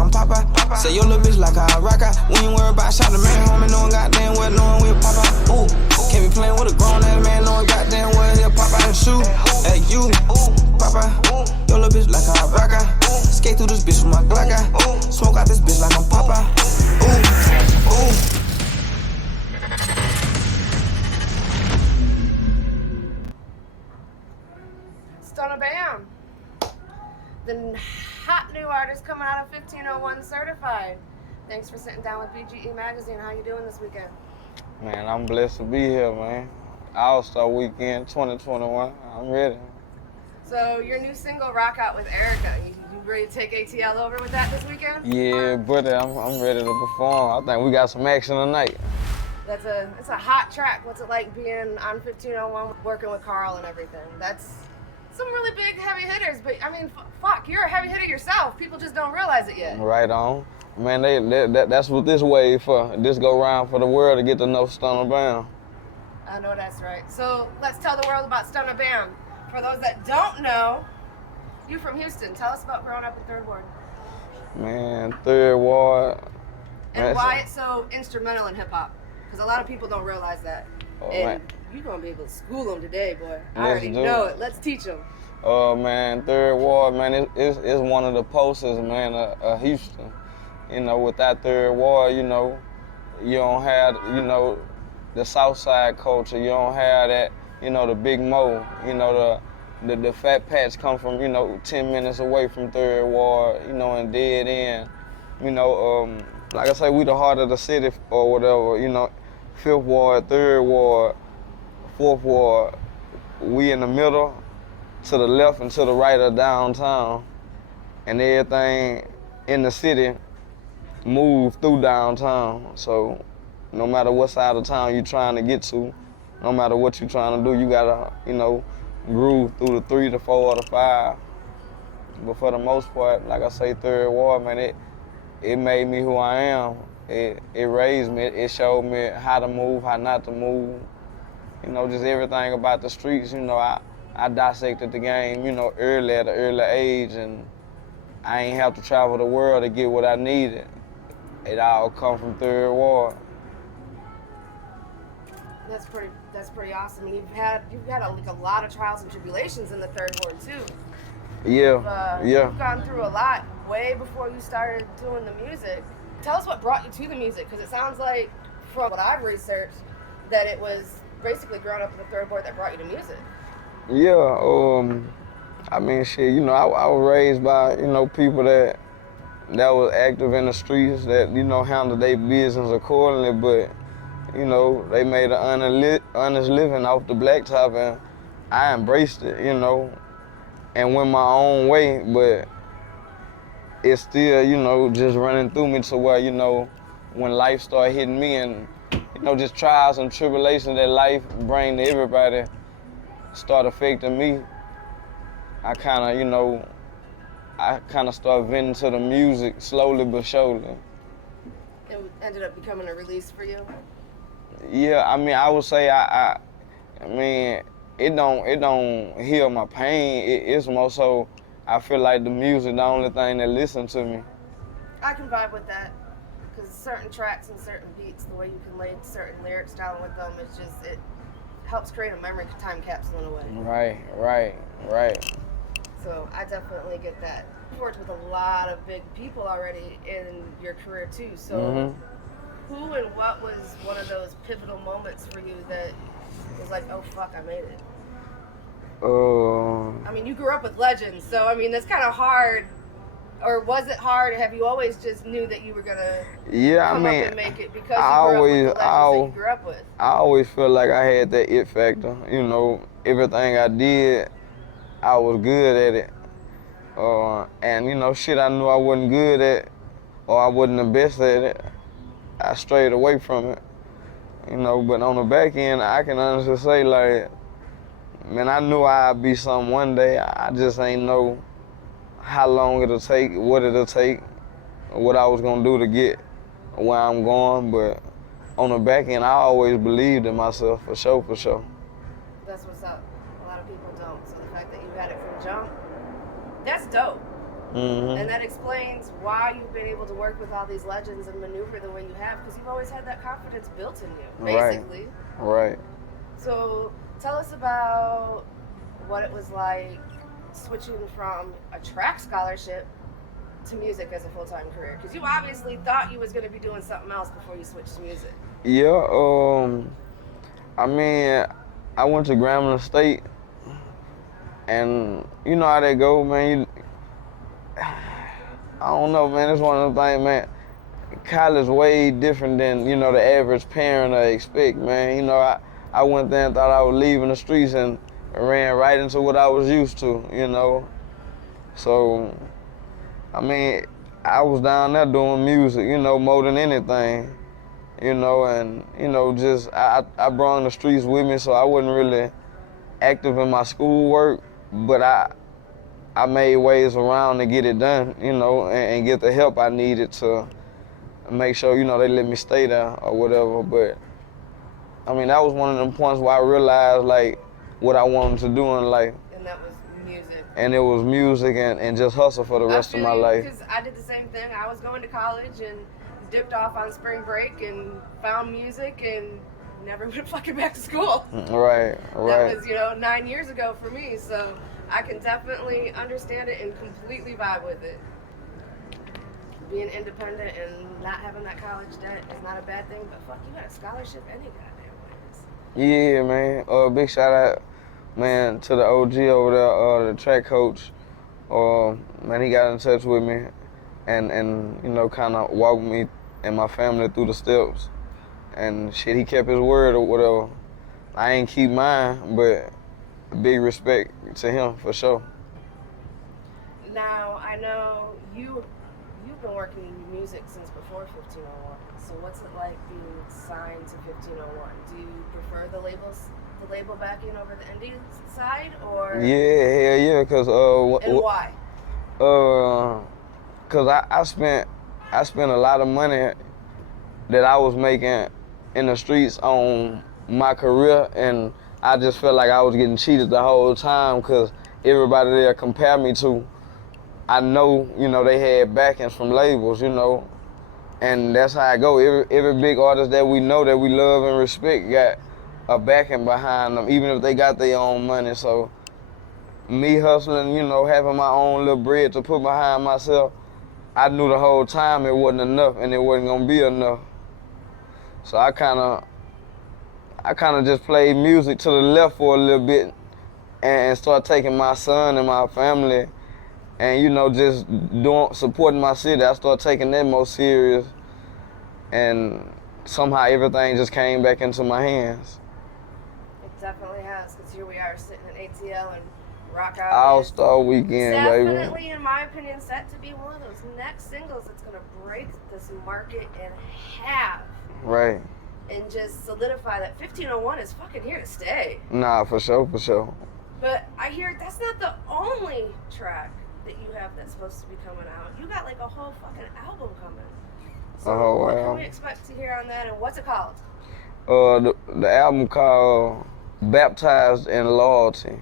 I'm Papa. Say your little bitch like a rocker. We ain't worried about shot the man, homie, knowing goddamn well, knowing we'll pop out. Ooh, can't be playing with a grown ass man, knowing goddamn well he'll pop out and shoot. Hey, you, Papa, your little bitch like a rocker. Skate through this bitch with my Glock. Smoke out this bitch like I'm Papa. Ooh, ooh. Stunna Bam, the hot new artist coming out of 1501 certified. Thanks for sitting down with BGE Magazine. How you doing this weekend? Man, I'm blessed to be here, man. All-Star Weekend 2021. I'm ready. So your new single, Rock Out with Erica, you ready to take ATL over with that this weekend? Yeah, buddy, I'm ready to perform. I think we got some action tonight. It's a hot track. What's it like being on 1501, working with Carl and everything? That's some really big heavy hitters, but I mean, fuck, you're a heavy hitter yourself. People just don't realize it yet. Right on. Man, that's what this wave for. This go round for the world to get to know Stunna Bam. I know that's right. So let's tell the world about Stunna Bam. For those that don't know, you from Houston. Tell us about growing up in Third Ward. Man, Third Ward. And why it's so instrumental in hip hop. Because a lot of people don't realize that. Oh, and man. you're going to be able to school them today, boy. I Let's already do know it. it. Let's teach them. Oh, man, Third Ward, man, it's one of the posters, man, of Houston. You know, with that Third Ward, you know, you don't have, you know, the South Side culture. You don't have that, you know, the Big Mo. You know, the Fat Pats come from, you know, 10 minutes away from Third Ward, you know, and dead end. You know, like I say, we the heart of the city or whatever, you know, 5th Ward, 3rd Ward, 4th Ward. We in the middle, to the left and to the right of downtown. And everything in the city move through downtown. So no matter what side of town you're trying to get to, no matter what you're trying to do, you gotta, you know, groove through the 3, the 4, or the 5. But for the most part, like I say, Third Ward, man, it made me who I am. It raised me. It showed me how to move, how not to move. You know, just everything about the streets. You know, I dissected the game, you know, early at an early age, and I ain't have to travel the world to get what I needed. It all come from Third Ward. That's pretty awesome. And you've had a lot of trials and tribulations in the Third Ward too. Yeah, You've gone through a lot way before you started doing the music. Tell us what brought you to the music, because it sounds like, from what I've researched, that it was basically growing up in the Third Ward that brought you to music. Yeah, I mean, shit, you know, I was raised by, you know, people that was active in the streets, that, you know, handled their business accordingly, but, you know, they made an honest living off the blacktop, and I embraced it, you know, and went my own way, but it's still, you know, just running through me to where, you know, when life started hitting me and, you know, just trials and tribulations that life bring to everybody start affecting me, I kind of, you know, started venting to the music slowly but surely. It ended up becoming a release for you? Yeah, I mean, I would say I mean, it don't heal my pain. It's more so I feel like the music the only thing that listen to me. I can vibe with that, because certain tracks and certain beats, the way you can lay certain lyrics down with them, it helps create a memory time capsule in a way. Right. So I definitely get that. You've worked with a lot of big people already in your career too. So who and what was one of those pivotal moments for you that was like, oh fuck, I made it? I mean, you grew up with legends, so I mean, that's kind of hard. Or was it hard? Have you always just knew that you were gonna come up and make it because you grew up with the legends that you grew up with? I always felt like I had that it factor. You know, everything I did, I was good at it. And you know, shit I knew I wasn't good at, or I wasn't the best at it, I strayed away from it. You know, but on the back end, I can honestly say, like, man, I knew I'd be something one day. I just ain't know how long it'll take, what it'll take, what I was gonna do to get where I'm going. But on the back end, I always believed in myself, for sure. That's what's up. A lot of people don't. So the fact that you had it from jump, that's dope. And that explains why you've been able to work with all these legends and maneuver the way you have, because you've always had that confidence built in you, basically. Right. So tell us about what it was like switching from a track scholarship to music as a full-time career, because you obviously thought you was going to be doing something else before you switched to music. Yeah, I mean, I went to Grambling State, and you know how they go, man. I don't know, man. It's one of those things, man. College way different than, you know, the average parent I expect, man. You know, I went there and thought I was leaving the streets and ran right into what I was used to, you know. So, I mean, I was down there doing music, you know, more than anything, you know, and, you know, just I brought the streets with me, so I wasn't really active in my schoolwork, but I made ways around to get it done, you know, and get the help I needed to make sure, you know, they let me stay there or whatever. But, I mean, that was one of them points where I realized, like, what I wanted to do in life. And that was music. And it was music and just hustle for the rest of my life. Because I did the same thing. I was going to college and dipped off on spring break and found music and never went fucking back to school. Right. That was, you know, 9 years ago for me. So I can definitely understand it and completely vibe with it. Being independent and not having that college debt is not a bad thing, but fuck, you got a scholarship any goddamn ways. Yeah, man. Big shout out, man, to the OG over there, the track coach. Man, he got in touch with me and you know, kind of walked me and my family through the steps. And shit, he kept his word or whatever. I ain't keep mine, but big respect to him for sure. Now, I know you've been working in music since before 1501. So what's it like being signed to 1501? Do you prefer the label backing over the indie side, or? Yeah, hell yeah, cause and why? Cause I spent a lot of money that I was making in the streets on my career, and I just felt like I was getting cheated the whole time, cause everybody there compared me to, I know, you know, they had backings from labels, you know, and that's how I go. Every big artist that we know, that we love and respect, got a backing behind them, even if they got their own money. So me hustling, you know, having my own little bread to put behind myself, I knew the whole time it wasn't enough and it wasn't gonna be enough. So I kind of just played music to the left for a little bit and started taking my son and my family and, you know, just supporting my city. I started taking that more serious, and somehow everything just came back into my hands. It definitely has, because here we are sitting in ATL and Rock Out. All-Star Weekend, baby. Definitely, in my opinion, set to be one of those next singles that's going to break this market in half. Right. And just solidify that 1501 is fucking here to stay. Nah, for sure. But I hear that's not the only track that you have that's supposed to be coming out. You got like a whole fucking album coming. So what can we expect to hear on that, and what's it called? The album called Baptized in Loyalty.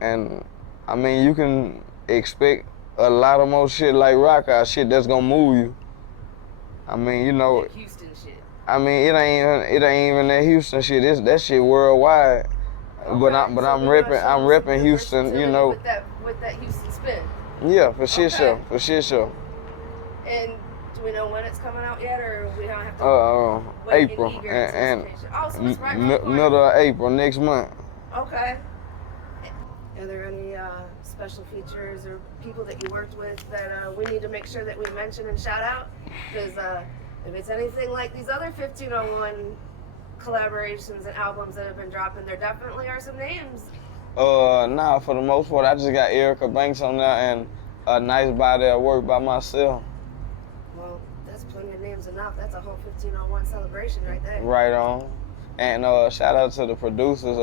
And I mean, you can expect a lot of more shit like rock out shit that's gonna move you. I mean, you know, like Houston shit. I mean, it ain't even that Houston shit. That shit worldwide. Okay, but I'm repping Houston, you know. With that Houston spin. Yeah, for shit show. And do we know when it's coming out yet, or we don't have to wait April in eager anticipation? So it's right middle of April next month. Okay. Are there any special features or people that you worked with that we need to make sure that we mention and shout out? Because if it's anything like these other 1501 collaborations and albums that have been dropping, there definitely are some names. Nah, for the most part, I just got Erica Banks on there and a nice body of work by myself. Well, that's plenty of names enough. That's a whole 1501 celebration right there. Right on. And shout out to the producers.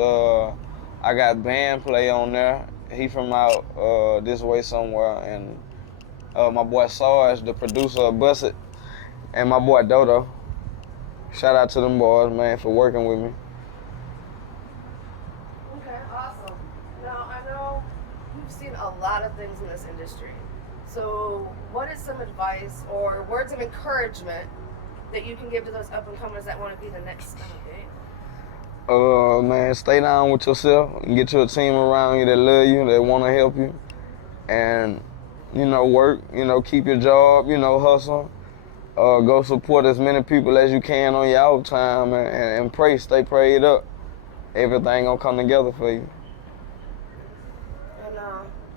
I got Band Play on there. He from out this way somewhere. And my boy Sarge, the producer of Bust It, and my boy Dodo. Shout out to them boys, man, for working with me. Okay, awesome. Now, I know you've seen a lot of things in this industry. So what is some advice or words of encouragement that you can give to those up-and-comers that want to be the next Stunna Bam? Man, stay down with yourself and get you a team around you that love you, that want to help you. And, work, keep your job, hustle. Go support as many people as you can on your out time and pray, stay prayed up. Everything gonna come together for you. And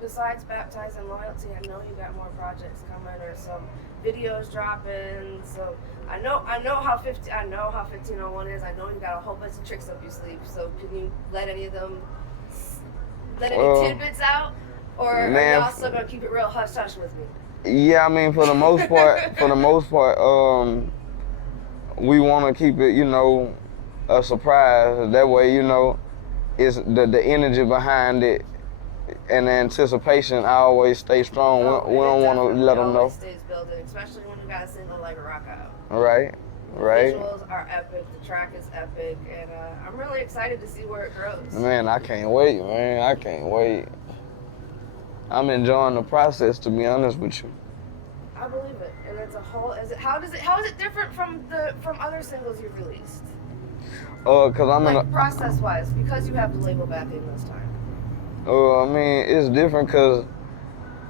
besides Baptizing Loyalty, I know you got more projects coming or some videos dropping. So I know how 1501 is. I know you got a whole bunch of tricks up your sleeve. So can you let any tidbits out, or are y'all still gonna keep it real hush hush with me? Yeah, I mean, for the most part, we want to keep it, a surprise. That way, it's the energy behind it and the anticipation always stay strong. We don't want to let them know. It stays building, especially when you got a single like a Rock Out. Right. The visuals are epic. The track is epic, and I'm really excited to see where it grows. Man, I can't wait, man. I can't wait. I'm enjoying the process, to be honest with you. I believe it, and it's a whole. How is it different from other singles you've released? Cause process-wise, because you have the label backing this time. I mean, it's different, cause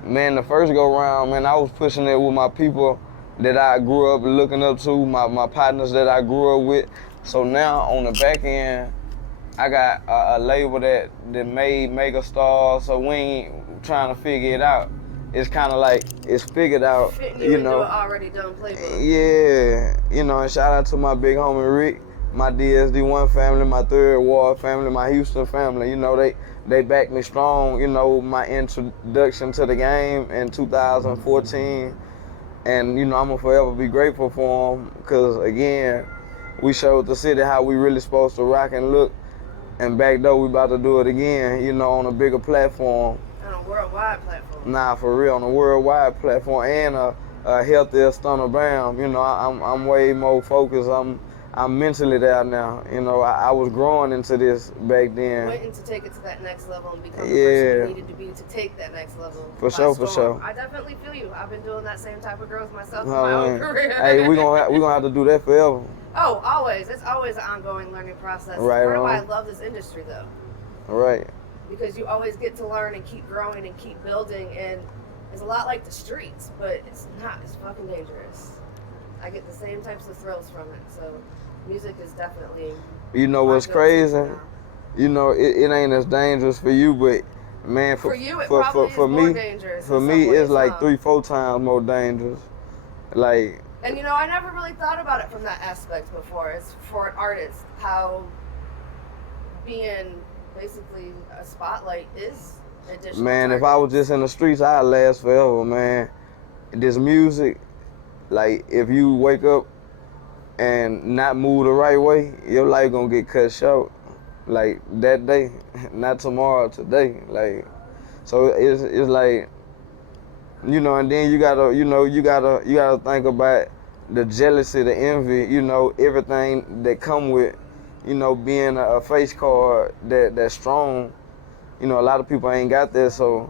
man, the first go round, man, I was pushing it with my people that I grew up looking up to, my partners that I grew up with. So now on the back end, I got a label that made mega stars, so we ain't trying to figure it out. It's kind of like it's figured out, Fitting you into an already done playbook. Yeah, and shout out to my big homie Rick, my DSD1 family, my Third Ward family, my Houston family. They backed me strong. My introduction to the game in 2014, and I'm gonna forever be grateful for them, because again, we showed the city how we really supposed to rock and look. And back though, we about to do it again, on a bigger platform. On a worldwide platform. Nah, for real, on a worldwide platform and a healthier Stunna Bam. I'm way more focused. I'm mentally there now. I was growing into this back then. Waiting to take it to that next level and become the person you needed to be to take that next level. For sure. I definitely feel you. I've been doing that same type of growth myself in my own career. Hey, we gonna have to do that forever. Oh, always. It's always an ongoing learning process. Right, Part of why I love this industry, though. Right. Because you always get to learn and keep growing and keep building, and it's a lot like the streets, but it's not. It's fucking dangerous. I get the same types of thrills from it, so music is definitely. You know what's crazy? It ain't as dangerous for you, but man, for you, it probably is more dangerous. For me, it's like 3-4 times more dangerous. Like. And I never really thought about it from that aspect before. It's for an artist, how being basically a spotlight is additional. Man, if I was just in the streets, I'd last forever, man. This music, like, if you wake up and not move the right way, your life gonna get cut short. Like, that day, not tomorrow, today. Like, so it's like, and then you gotta think about the jealousy, the envy, everything that come with, being a face card that's strong. A lot of people ain't got that, so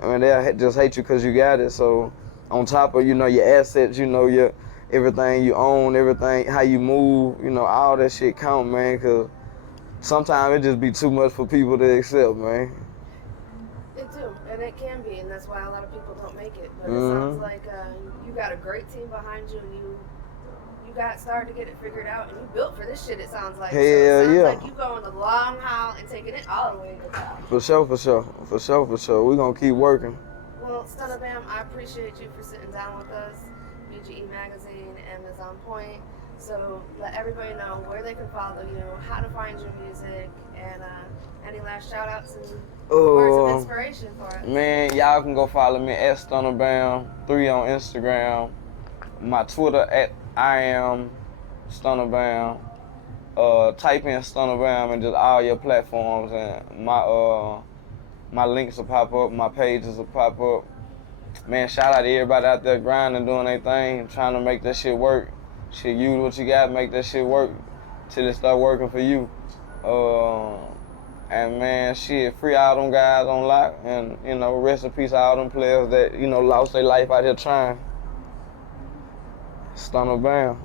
I mean they'll just hate you because you got it. So on top of your assets, your everything you own, everything how you move, all that shit count, man. Cause sometimes it just be too much for people to accept, man. It do, and it can be, and that's why a lot of people don't make it. But it sounds like you got a great team behind you, and you got started to get it figured out, and you built for this shit. It sounds like. Hell yeah. It sounds like you going the long haul and taking it all the way to the top. For sure. We gonna keep working. Well, Stunna Bam, I appreciate you for sitting down with us, BGE Magazine and MzOnPoint. So let everybody know where they can follow you, how to find your music, and any last shout outs and words of inspiration for us. Man, y'all can go follow me at Stunna Bam 3 on Instagram. My Twitter at I am Stunna Bam. Type in Stunna Bam and just all your platforms, and my links will pop up, my pages will pop up. Man, shout out to everybody out there grinding, doing their thing, trying to make that shit work. Shit, use what you got, make that shit work till it start working for you. And man, shit, free all them guys on lock, and you know, rest in peace all them players that, you know, lost their life out here trying. Stunna Bam.